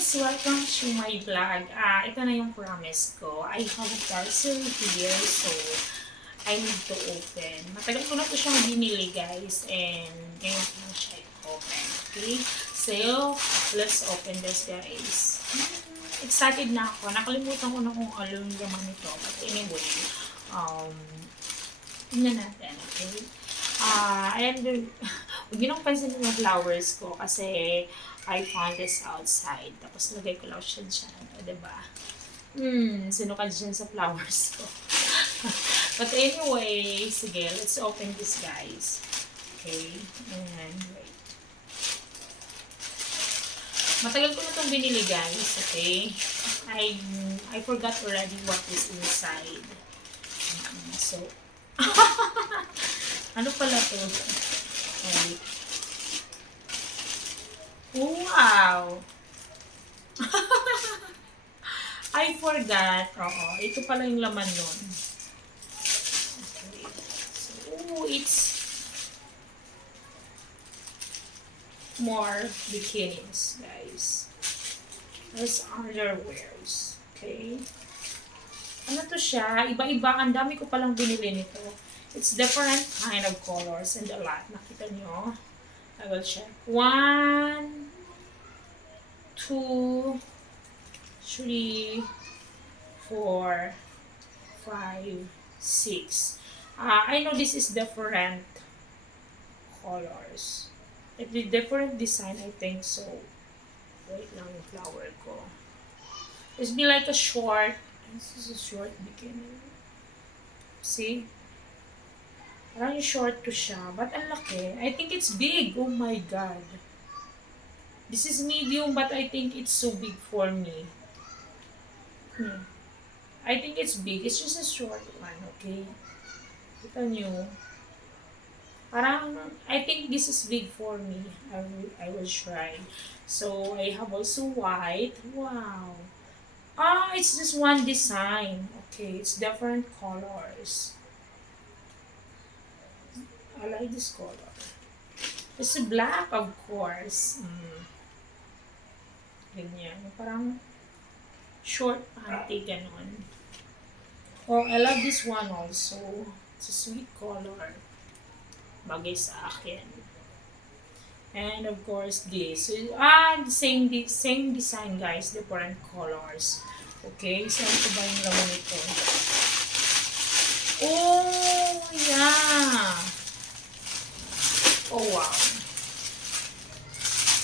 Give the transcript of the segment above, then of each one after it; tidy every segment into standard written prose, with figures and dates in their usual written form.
guys! Welcome to my vlog. Ito na yung promise ko. I have a parcel here, so I need to open. Matagal ko na to siyang binili, guys, and ngayon ko na siya open. Okay? So, let's open this, guys. Excited na ako. Nakalimutan ko na kung ano yung laman nito. But anyway, tingnan natin, okay? Ayan, huwag yun ang pansin ng flowers ko kasi I found this outside. Tapos lagay ko lang siya dyan. O, diba? Sino ka dyan sa flowers ko? But anyway, sige, let's open this, guys. Okay? And wait. Matagal ko na itong binili, guys. Okay? I forgot already what is inside. So, ano pala to? Wait. Wow! I forgot. Oo, ito pala yung laman nun. Okay. So, it's more bikinis, guys. There's underwears. Okay. Ano to siya? Iba-iba. Ang dami ko palang binili nito. It's different kind of colors and a lot. Nakita nyo? I will check. 1, 2, 3, 4, 5, 6. I know this is different colors. It be different design, I think so. Wait lang yung flower ko. It's be like a short. This is a short bikini. See? Parang short to siya. But ang laki. I think it's big. Oh my God. This is medium but I think it's so big for me. I think it's big. It's just a short one. Okay? Kita nyo. Parang, I think this is big for me. I will try. So, I have also white. Wow. It's just one design. Okay, it's different colors. I like this color. It's black, of course. Ganyan. Parang short panty, ganon. Oh, I love this one also. It's a sweet color. Bagay sa akin. And of course, this. Same design, guys. Different colors. Okay, saan ko ba yung laman nito? Oh, yeah. Oh, wow.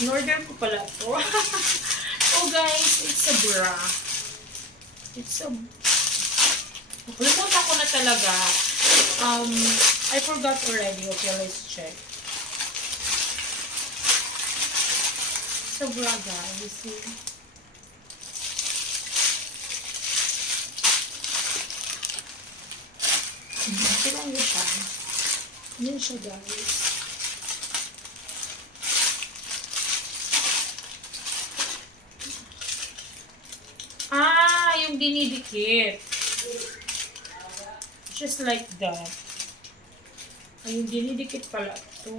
In-order ko pala ito. Oh, guys, it's a bra. Nakalimutan ko na talaga. I forgot already. Okay, let's check. It's a bra, guys. See? Tignan nyo siya. Yun siya, guys. Yung dinidikit. Just like that. Yung dinidikit pala ito.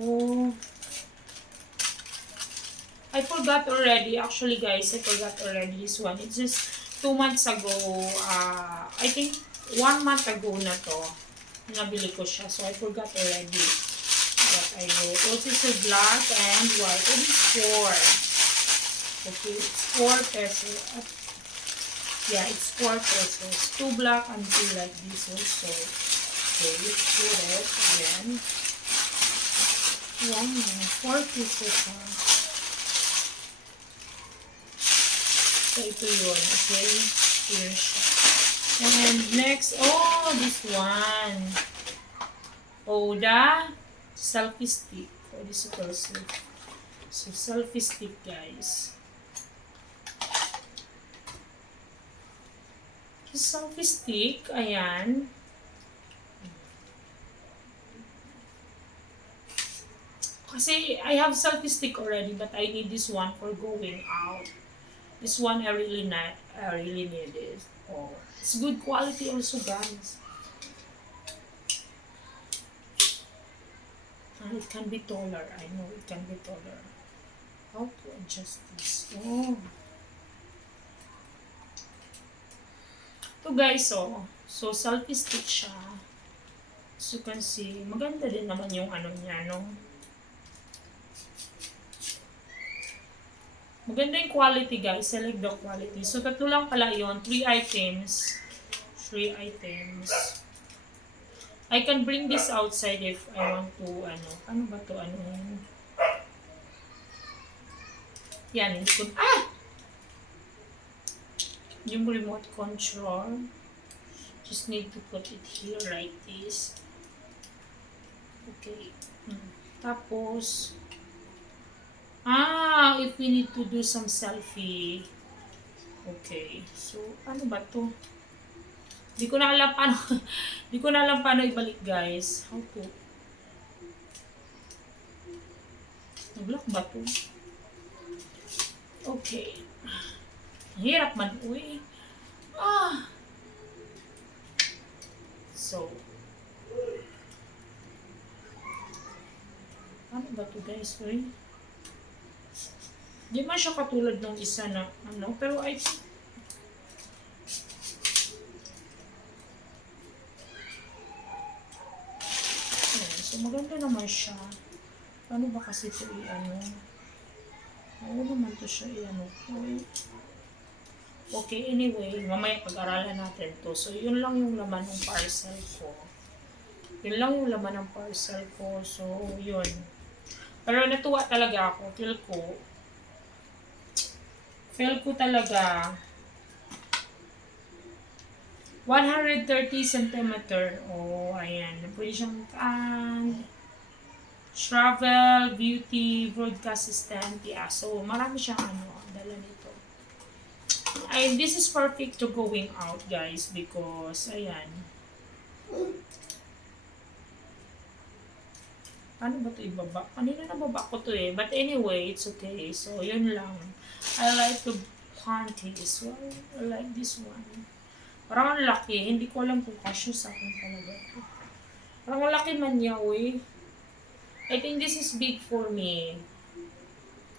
I forgot already. Actually, guys, I forgot already this one. It's just 2 months ago. I think 1 month ago na to. Nabili ko siya. So, I forgot already what I wrote. So, it's a black and white. It is 4. Okay, it's 4 pesos. Yeah, it's 4 pesos. 2 black and 2 like this also. Okay, let's put it again. Wow, 4 pieces, huh? So, ito yun. Okay, here siya. And next, this one. The selfie stick. This is also. So, selfie stick, guys. Selfie stick, ayan. Kasi I have selfie stick already, but I need this one for going out. This one I really need it. Oh, it's good quality also, guys. And it can be taller. I know it can be taller. How to adjust this? Oh, Ito guys, oh. So, selfie stick siya. As you can see, maganda din naman yung ano niya, no? Maganda yung quality, guys. I like the quality. So, tatlo lang pala yun. 3 items. 3 items. I can bring this outside if I want to, ano. Ano ba to? Ano yan? Yan, hindi ko... Ah! Yung remote control. Just need to put it here like this. Okay. Tapos, if we need to do some selfie. Okay. So, ano ba to? Di ko na alam paano, di ko na alam paano ibalik, guys. How to? Nag-lock ba to? Okay. Hirap man, uy. So, ano ba to, guys? Uy. Di man siya katulad ng isa na, ano, pero I think, so maganda naman siya. Ano ba kasi ito i-ano? Oo naman to siya i-ano. Okay, anyway, mamaya pag-aralan natin to. So, yun lang yung laman ng parcel ko. Yun lang yung laman ng parcel ko. So, yun. Pero natuwa talaga ako. Feel ko talaga 130 cm. Oh, ayan. Pwede siyang travel, beauty, broadcast assistant. Yeah, so marami siyang dala nito. And this is perfect to going out, guys, because, ayan. Paano ba ito ibaba? Kanina nababa ko to eh. But anyway, it's okay. So, yun lang. I like the panties. Well, I like this one. Parang ang laki. Hindi ko alam kung kasyo sa akin talaga. Parang ang laki man niya, uy. I think this is big for me.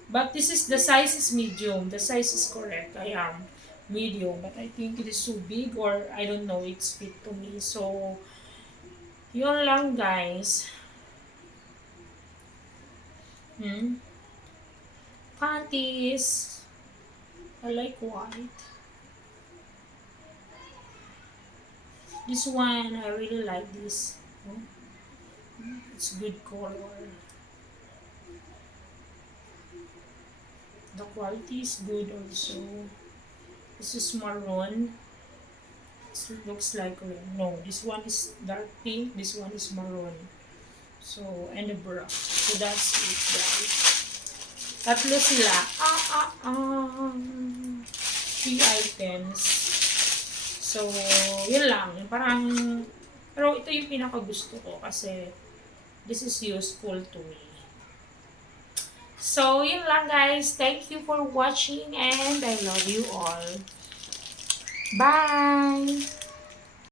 But the size is medium. The size is correct. I am medium. But I think it is so big or I don't know. It's fit to me. So, yun lang, guys. Panties. I like white. This one, I really like this. It's good color. The quality is good also. This is maroon. This looks like red. No, this one is dark pink. This one is maroon. So, and the bra. So, that's it, guys. Tatlo sila. 3 items. So, yun lang. Parang, pero ito yung pinakagusto ko kasi this is useful to me. So, yun lang, guys. Thank you for watching and I love you all. Bye!